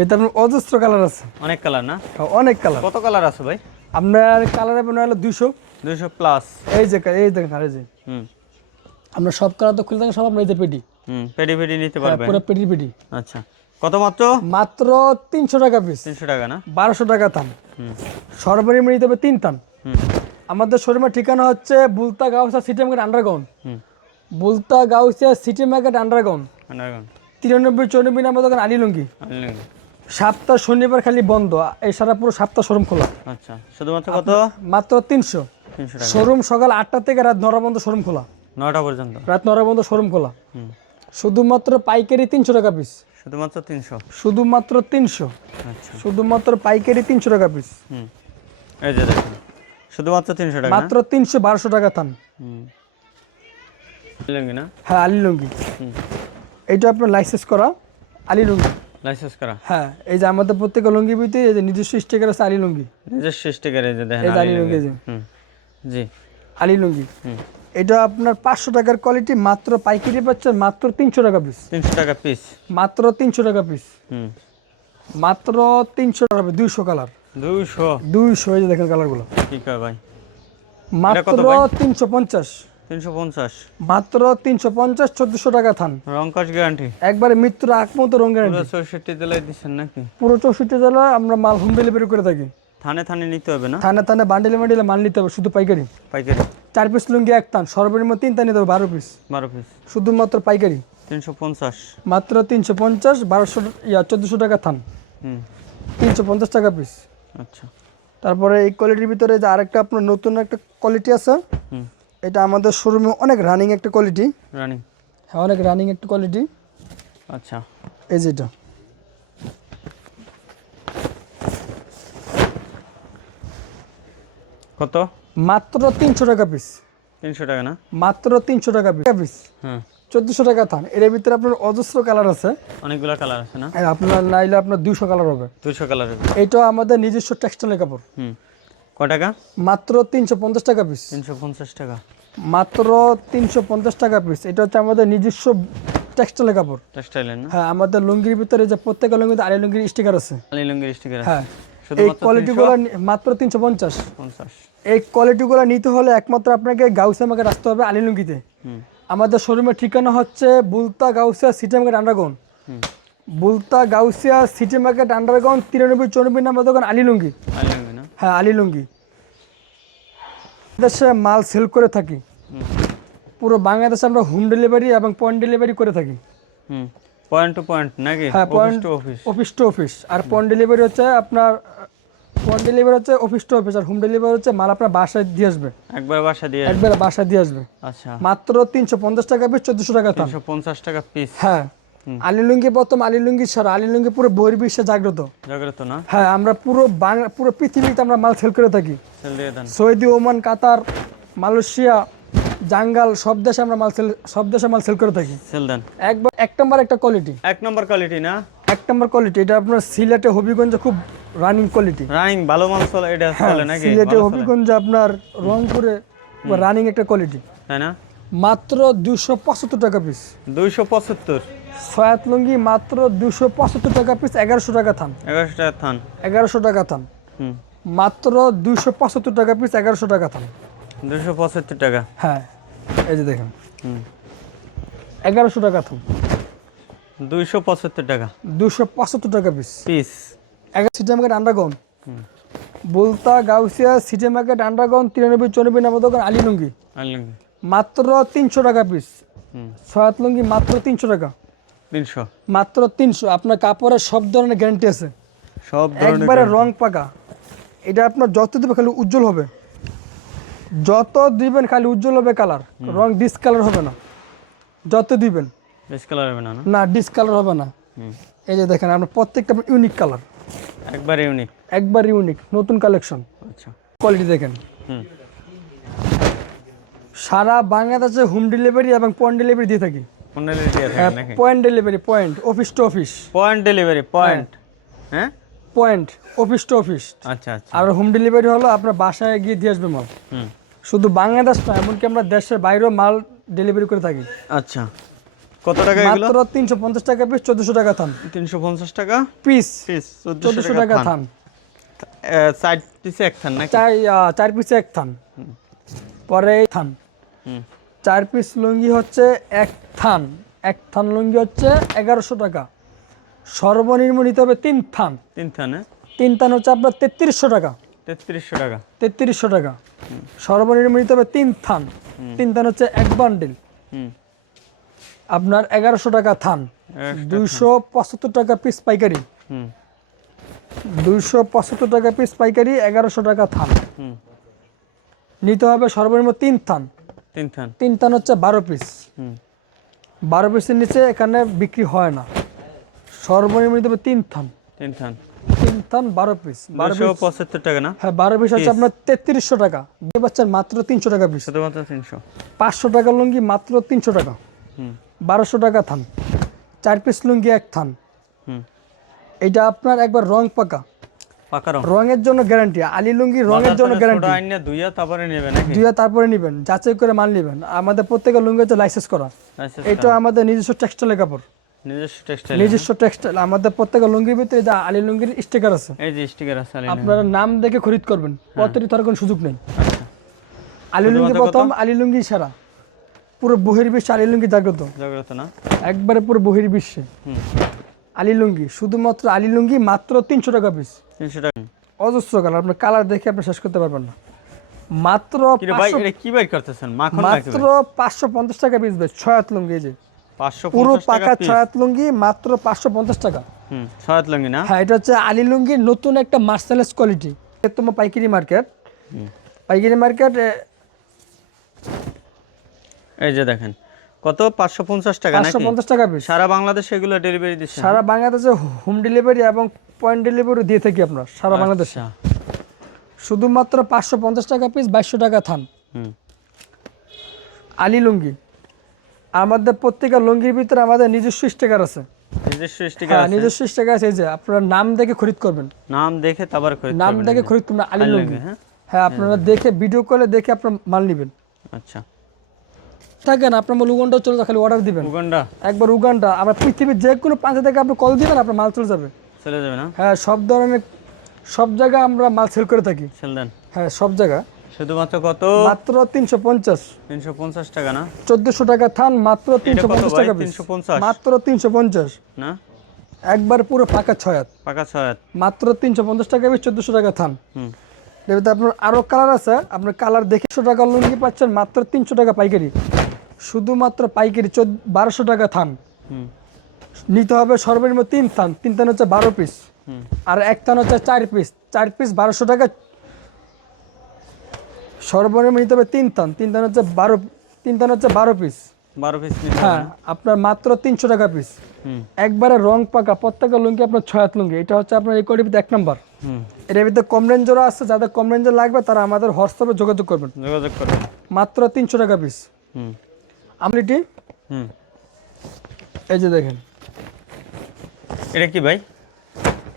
এটা আপনার অজস্র কালার আছে। অনেক কালার না? অনেক কালার কত কালার আছে ভাই? আপনার কালার আপনার হলো দুশো দুইশো প্লাস এই যে এই দেখেন আর যে। হুম। আমরা সব কালার তো খুলে থাকেন সব আপনার যে পেটি। হুম পেডি পেডি নিতে হ্যাঁ, পারবেন। পুরো পেটি পেটি। আচ্ছা। কত মাত্র? মাত্র তিনশো টাকা পিস তিনশো টাকা না? বারোশো টাকা থান। সর্বনিম্ন নিতে হবে তিন থান। আমাদের শোরুমের ঠিকানা হচ্ছে Bulta Gausia city market underground Bulta Gausia city market underground underground তিরানব্বই চৌরানব্বই নাম্বার দোকান আলিলুঙ্গি। সপ্তাহ শনিবার খালি বন্ধ এই সারা পুরো সপ্তাহ শোরুম খোলা। আচ্ছা শুধুমাত্র কত? মাত্র তিনশো। শোরুম সকাল আটটা থেকে রাত নটা পর্যন্ত শোরুম খোলা। নটা পর্যন্ত? রাত নটা পর্যন্ত শোরুম খোলা। শুধুমাত্র পাইকারি তিনশো টাকা পিস শুধুমাত্র তিনশো? শুধুমাত্র তিনশো। আচ্ছা। শুধুমাত্র পাইকারি তিনশো টাকা পিস হুম। এই যে দেখুন শুধুমাত্র তিনশো টাকা মাত্র তিনশো বারোশো টাকা থান। হুম। লুঙ্গি না? হ্যাঁ আলি লুঙ্গি। এইটা আপনার লাইসেন্স করা আলি লুঙ্গি। লাইসেন্স করা? হ্যাঁ এই যে আমাদের প্রত্যেকের লুঙ্গি বিতে এই যে নিজস্ব স্টিকার আছে আলি লুঙ্গি। নিজস্ব স্টিকার এই যে দেখেন আলী লুঙ্গি। জি। আলি লুঙ্গি। এটা আপনার পাঁচশো টাকার কোয়ালিটি মাত্র পাইকারি পাচ্ছেন মাত্র তিনশো টাকা পিস তিনশো টাকা পিস মাত্র তিনশো টাকা পিস হুম। মাত্র তিনশো টাকা দুইশো কালার দুইশো? দুইশো এই যে দেখেন কালারগুলো কি কয় ভাই? মাত্র? তিনশো পঞ্চাশ। মাত্র টাকা থান। রং কাজ গ্যারান্টি। একবারে মৃত্যুর আগ মতো রঙ পুরো গ্যারান্টি চৌষট্টি জেলায় দিচ্ছেন নাকি? পুরো চৌষট্টি জেলা আমরা মাল হোম ডেলিভারি করে থাকি। থানে থানে নিতে হবে না? থানে থানে বান্ডেলে বান্ডেলে মাল নিতে হবে শুধু পাইকারি। পাইকারি। চার পিস লুঙ্গি এক টান সর্বনিম্ন তিন টান নিতে হবে বারো পিস বারো পিস শুধুমাত্র পাইকারি। তিনশো পঞ্চাশ। মাত্র তিনশো পঞ্চাশ বারোশো ইয়া চোদ্দোশো টাকা থান। হুম। তিনশো পঞ্চাশ টাকা পিস আচ্ছা। তারপরে এই কোয়ালিটির ভিতরে যে আরেকটা আপনার নতুন একটা কোয়ালিটি আছে হুম। এটা আমাদের শোরুমে অনেক রানিং একটা কোয়ালিটি রানিং হ্যাঁ অনেক রানিং একটা কোয়ালিটি আচ্ছা। এই যেটা কত? মাত্র তিনশো টাকা পিস তিনশো টাকা না? মাত্র তিনশো টাকা পিস হ্যাঁ। চোদ্দোশো টাকা থান। এর ভিতরে আপনার অজস্র কালার আছে। অনেকগুলো কালার আছে না? আর আপনার নাইলে আপনার দুইশো কালার হবে। দুইশো কালারের এইটাও আমাদের নিজস্ব টেক্সটাইলের কাপড়। হুম। টাকা? মাত্র তিনশো পঞ্চাশ টাকা পিস তিনশো পঞ্চাশ টাকা। মাত্র তিনশো পঞ্চাশ টাকা পিস এটা হচ্ছে আমাদের নিজস্ব টেক্সটাইলের কাপড়। টেক্সটাইলের না? হ্যাঁ আমাদের লুঙ্গির ভিতরে যে প্রত্যেকটা লুঙ্গিতে আড়াই লুঙ্গির স্টিকার আছে। আলী লুঙ্গির স্টিকার হ্যাঁ এই কোয়ালিটিগুলো মাত্র তিনশো পঞ্চাশ। এই কোয়ালিটিগুলো নিতে হলে একমাত্র আপনাকে গাউসিয়া মার্কেট আসতে হবে আলী লুঙ্গিতে। আমাদের শোরুমের ঠিকানা হচ্ছে Bulta Gausia city market underground Bulta Gausia city market underground তিরানব্বই চৌরানব্বই নাম্বার দোকান আলী হ্যাঁ আলী লুঙ্গি। দেশে মাল সেল করে থাকি। পুরো বাংলাদেশে আমরা হোম ডেলিভারি এবং পয়েন্ট ডেলিভারি করে থাকি। হুম পয়েন্ট টু পয়েন্ট নাকি? হ্যাঁ, point- to office office to office R point delivery হচ্ছে আপনার পয়েন্ট ডেলিভারি হচ্ছে অফিস টু অফিস আর হোম ডেলিভারি হচ্ছে মাল আপনার বাসায় দিয়ে আসবে। একবার বাসা দিয়ে একবার বাসায় দিয়ে আসবে। আচ্ছা। মাত্র তিনশো পঞ্চাশ টাকা পিস চোদ্দশো টাকা তিনশো পঞ্চাশ টাকা পিস হ্যাঁ। আলিলুঙ্গি প্রথম আলিলুঙ্গি সর আলিলুঙ্গি পুরো বহির্বিশ্ব জাগ্রত। জাগ্রত না? হ্যাঁ আমরা পুরো বাংলা পুরো পৃথিবীতে আমরা মাল সেল করে থাকি। সৌদি ওমান কাতার মালয়েশিয়া জাঙ্গাল সব দেশে আমরা মাল সেল সব দেশে মাল সেল করে থাকি। সেল দেন। একবার এক নম্বর একটা কোয়ালিটি এক নম্বর কোয়ালিটি না? এক নম্বর কোয়ালিটি এটা আপনার সিলেটে হবিগঞ্জে খুব রানিং কোয়ালিটি রানিং ভালো মাল চলে এটা হ্যাঁ, চলে নাকি? সিলেটে হবিগঞ্জে আপনার রংপুরে রানিং একটা কোয়ালিটি তাই না? মাত্র 275 টাকা পিস 275 সয়াত লুঙ্গি মাত্র দুশো পঁচাত্তর টাকা পিস এগারোশো টাকা থান। এগারোশো টাকা থান। এগারোশো টাকা থান। মাত্র দুশো পঁচাত্তর টাকা পিস এগারোশো টাকা থান। দুশো পঁচাত্তর টাকা। হ্যাঁ এই যে দেখেন। এগারোশো টাকা থান। দুইশো পঁচাত্তর টাকা। দুশো পঁচাত্তর টাকা পিস পিস এগারো city market underground. Bulta Gausia city market underground তিরানব্বই চৌরানব্বই নাম্বার দোকান আলিলুঙ্গি আলিলুঙ্গি মাত্র তিনশো টাকা পিস সয়াত লুঙ্গি মাত্র তিনশো টাকা। তিনশো। মাত্র তিনশো। আপনার কাপড়ের সব ধরনের গ্যারান্টি আছে। সব ধরনের একবারে রং পাকা। এটা আপনার যত দিবে খালি উজ্জ্বল হবে। যত দিবেন খালি উজ্জ্বল হবে কালার রং ডিসকালার হবে না। যত দিবেন। বেশ কালার হবে না না? ডিসকালার হবে না। এই যে দেখেন আপনার প্রত্যেকটা ইউনিক কালার একবার ইউনিক একবার ইউনিক নতুন কালেকশন আচ্ছা। কোয়ালিটি দেখেন। সারা বাংলাদেশে হোম ডেলিভারি এবং পয়েন্ট ডেলিভারি দিয়ে থাকি। Point delivery point office to office point delivery point হ্যাঁ? পয়েন্ট অফিস টু অফিস আচ্ছা আচ্ছা। আর হোম ডেলিভারি হলো আপনার বাসায় গিয়ে দিয়ে আসবে মাল। হুম। শুধু বাংলাদেশ না এমনকি আমরা দেশের বাইরেও মাল ডেলিভারি করে থাকি। আচ্ছা। কত টাকা এগুলো? মাত্র তিনশো পঞ্চাশ টাকা পিস চোদ্দশো টাকা থান। তিনশো পঞ্চাশ টাকা? পিস পিস চোদ্দশো টাকা থান। সাইড পিসে এক থান নাকি? চার চার পিসে এক থান। পরে থান। হুম। চার পিস লুঙ্গি হচ্ছে এক থান। এক থান লুঙ্গি হচ্ছে এগারোশো টাকা। সর্বনিম্ন নিতে হবে তিন থান। তিন থানে তিন থান হচ্ছে আপনার তেত্রিশশো টাকা। তেত্রিশশো টাকা। তেত্রিশশো টাকা। সর্বনিম্ন নিতে হবে তিন থান। তিন থান হচ্ছে এক বান্ডিল। আপনার এগারোশো টাকা থান। দুইশো পঁচাত্তর টাকা পিস পাইকারি। দুইশো পঁচাত্তর টাকা পিস পাইকারি এগারোশো টাকা থান। নিতে হবে সর্বনিম্ন তিন থান। তিন থান। তিন থান হচ্ছে বারো পিস হুম। বারো পিসের নিচে এখানে বিক্রি হয় না। সর্বনিম্ন তিন থান। তিন থান। তিন থান বারো পিস বারো পিস পঁচাত্তর টাকা না? হ্যাঁ বারো পিস হচ্ছে আপনার তেত্রিশশো টাকা। বিয়ে বাচ্চার মাত্র তিনশো টাকা পিস শুধুমাত্র তিনশো। পাঁচশো টাকা লুঙ্গি মাত্র তিনশো টাকা। হুম। বারোশো টাকা থান। চার পিস লুঙ্গি এক থান। হুম। এটা আপনার একবার রং পাকা। রঙের জন্য গ্যারান্টি আলি লুঙ্গি রঙের জন্য গ্যারান্টি দুইয়া তারপরে দুইয়া নেবেন যাচাই করে মাল নেবেন। আমাদের প্রত্যেকের লুঙ্গি হচ্ছে লাইসেন্স করা। এটা আমাদের নিজস্ব টেক্সটাইলের কাপড়। নিজস্ব টেক্সটাইল আমাদের প্রত্যেকের লুঙ্গির ভিতরে যা আলি লুঙ্গির স্টিকার আছে এই যে স্টিকার আছে আপনারা নাম দেখে খরিদ করবেন। পত্রি থাকার কোনো সুযোগ নেই। আচ্ছা। আলি লুঙ্গি প্রথম আলি লুঙ্গি সারা। পুরো বহির্বিশ্বে আলি লুঙ্গি জাগ্রত। জাগ্রত না? একবারে পুরো বহির্বিশ্বে। আলি লুঙ্গি শুধুমাত্র আলি লুঙ্গি মাত্র তিনশো টাকা পিস তিনশো টাকা। অজস্র কালার আপনার কালার দেখে আপনি শেষ করতে পারবেন না। মাত্র কি বাইর করতেছেন? মাত্র পাঁচশো পঞ্চাশ টাকা পিস ভাই ছয় হাত লুঙ্গি যে। পুরো পাকা। ছয় হাত লুঙ্গি মাত্র পাঁচশো পঞ্চাশ টাকা। ছয় লঙ্গি না? হ্যাঁ এটা হচ্ছে আলি লুঙ্গির নতুন একটা মার্সেলেস কোয়ালিটি তোমার পাইকারি মার্কেট। পাইকারি মার্কেট এই যে দেখেন। কত? পাঁচশো পঞ্চাশ টাকা পাঁচশো নাকি পঞ্চাশ টাকা পিস সারা বাংলাদেশে এগুলো ডেলিভারি দিচ্ছে সারা বাংলাদেশে হোম ডেলিভারি এবং পয়েন্ট ডেলিভারি দিয়ে থাকি আপনার সারা বাংলাদেশে। আচ্ছা। শুধুমাত্র পাঁচশো পঞ্চাশ টাকা পিস বাইশশো টাকা থান। হুম। আলি লুঙ্গি। আমাদের প্রত্যেকের লুঙ্গির ভিতরে আমাদের নিজস্ব স্টিকার আছে। নিজস্ব স্টিকার হ্যাঁ আছে? নিজস্ব স্টিকার আছে এই যে আপনারা নাম দেখে খরিদ করবেন। নাম দেখে তারপর খরিদ নাম দেখে খরিদ করবেন আলি লুঙ্গি। হ্যাঁ? হ্যাঁ আপনারা দেখে ভিডিও কলে দেখে আপনার মাল নেবেন। আচ্ছা। থাকেন আপনার উগানটাও চলে খালি অর্ডার দিবেন। উগান্ডা? একবার উগানটা আমরা পৃথিবীর যে কোনো প্রান্ত থেকে আপনি কল দিবেন আপনার মাল চলে যাবে। চলে যাবে না? হ্যাঁ সব ধরনের সব জায়গায় আমরা মাল সেল করে থাকি। সেল দেন। হ্যাঁ সব জায়গায়। শুধুমাত্র কত? মাত্র তিনশো পঞ্চাশ। তিনশো পঞ্চাশ টাকা না? চোদ্দশো টাকা থান মাত্র তিনশো কত পঞ্চাশ ভাই? টাকা পিস 350? মাত্র তিনশো পঞ্চাশ। না? একবার পুরো ফাঁকা ছয় হাত পাকা ছয় হাত। মাত্র তিনশো পঞ্চাশ টাকা পিস চোদ্দশো টাকা থান। হুম। আপনার আরও কালার আছে আপনার কালার দেখে একশো টাকা লুঙ্গি পাচ্ছেন মাত্র তিনশো টাকা পাইকারি। শুধুমাত্র পাইকারি চোদ্দ বারোশো টাকা থান। নিতে হবে সর্বনিম্ন তিন থান। তিন থান হচ্ছে বারো পিস আর এক থান হচ্ছে চার পিস চার পিস বারোশো টাকা। সর্বনিম্ন নিতে হবে তিন থান। তিন থান হচ্ছে বারো তিন থান হচ্ছে বারো পিস বারো পিস হ্যাঁ আপনার মাত্র তিনশো টাকা পিস হুম। একবারে রং পাকা প্রত্যেকটা লুঙ্গি আপনার ছয় হাত লুঙ্গি। এটা হচ্ছে আপনার এই কোয়ালিটিতে এক নম্বর। হুম। এর ভিতরে কম রেঞ্জেরও আছে যাদের কম রেঞ্জের লাগবে তারা আমাদের হোয়াটসঅ্যাপে যোগাযোগ করবেন। যোগাযোগ করবেন। মাত্র তিনশো টাকা পিস হুম। আমলিটি? হুম। এই যে দেখেন। এটা কি ভাই?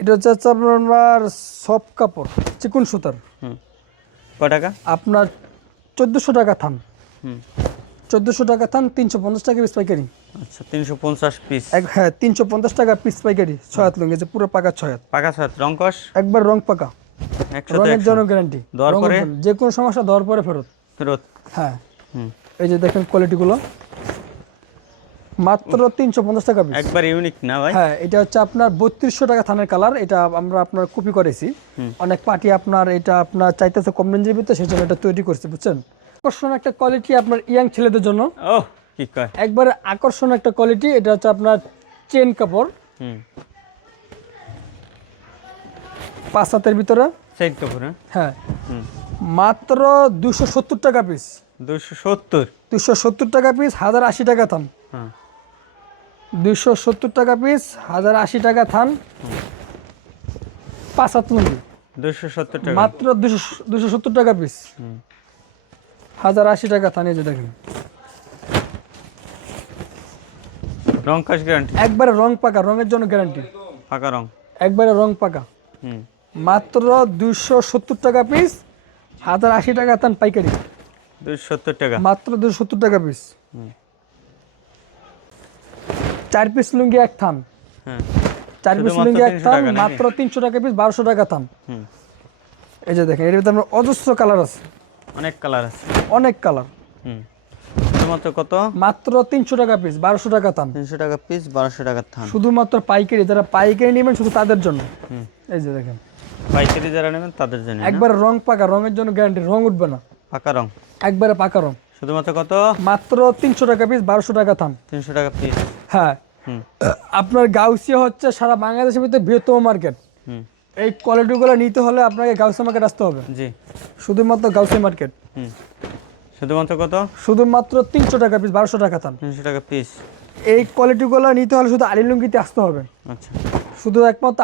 এটা হচ্ছে হচ্ছে আপনার সফট কাপড় চিকুন সুতার। হুম। ক টাকা? আপনার চোদ্দোশো টাকা থান। হুম। চোদ্দোশো টাকা থান তিনশো পঞ্চাশ টাকা পিস পাইকারি। আচ্ছা তিনশো পঞ্চাশ পিস এক হ্যাঁ তিনশো পঞ্চাশ টাকা পিস পাইকারি ছয় হাত লুঙ্গি যে পুরো পাকা ছয় হাত। পাকা ছয় হাত, রংকশ একবার রং পাকা। রঙের জন্য গ্যারান্টি? যে কোনো সমস্যা দেওয়ার পরে ফেরত। ফেরত? হ্যাঁ। হুম। এই যে দেখেন কোয়ালিটিগুলো মাত্র তিনশো পঞ্চাশ টাকা একবার ইউনিক না ভাই? হ্যাঁ এটা হচ্ছে আপনার বত্রিশশো টাকা থানের কালার এটা আমরা আপনার কপি করেছি। অনেক পার্টি আপনার এটা আপনার চাইতেছে কম রেঞ্জের ভিতরে সেই জন্য এটা তৈরি করছে বুঝছেন? আকর্ষণ একটা কোয়ালিটি আপনার ইয়াং ছেলেদের জন্য। ও কি কয়? একবারে আকর্ষণ একটা কোয়ালিটি এটা হচ্ছে আপনার চেন কাপড়। পাঁচ হাতের ভিতরে। সাইড কাপড় হ্যাঁ? হ্যাঁ। মাত্র দুশো সত্তর টাকা পিস দুশো সত্তর। দুশো সত্তর টাকা পিস হাজার আশি টাকা থান। হ্যাঁ। দুশো সত্তর টাকা পিস হাজার আশি টাকা থান। পাঁচ হাত লুঙ্গি দুশো সত্তর টাকা। মাত্র দুশো দুশো সত্তর টাকা পিস হুম। হাজার আশি টাকা থান এই যে দেখেন। রংকশ গ্যারান্টি একবারে রং পাকা রঙের জন্য গ্যারান্টি পাকা রং? একবারে রং পাকা। হুম। মাত্র দুশো সত্তর টাকা পিস হাজার আশি টাকা থান পাইকারি। দুশো সত্তর টাকা। মাত্র টাকা পিস চার পিস লুঙ্গি এক থান। হ্যাঁ চার পিস শুধুমাত্র লুঙ্গি এক থান মাত্র তিনশো টাকা পিস বারোশো টাকা থান। হুম। এই যে দেখেন এর ভিতরে অজস্র কালার আছে। অনেক কালার আছে। অনেক কালার। হুম। শুধুমাত্র কত? মাত্র তিনশো টাকা পিস বারোশো টাকা থান। তিনশো টাকা পিস টাকার থান। শুধুমাত্র পাইকারি যারা পাইকারি নেবেন শুধু তাদের জন্য। হুম। এই যে দেখেন। পাইকারি যারা নেবেন তাদের জন্য? একবারে রং পাকা রঙের জন্য গ্যারান্টি রং উঠবে না। পাকা রং। একবারে পাকা রং। শুধুমাত্র কত? মাত্র তিনশো টাকা পিস বারোশো টাকা থান। তিনশো টাকা পিস হ্যাঁ। আপনার গাউসিয়া হচ্ছে সারা বাংলাদেশের ভিতরে বৃহত্তম মার্কেট এই কোয়ালিটিগুলো নিতে হলে আপনাকে গাউসিয়া মার্কেট আসতে হবে। জি। শুধুমাত্র গাউসিয়া মার্কেট হুম। শুধুমাত্র কত? শুধুমাত্র তিনশো টাকা পিস বারোশো টাকা থান। তিনশো টাকা পিস এই কোয়ালিটিগুলো নিতে হলে শুধু আলিলুঙ্গিতে আসতে হবে। আচ্ছা। শুধু একমাত্র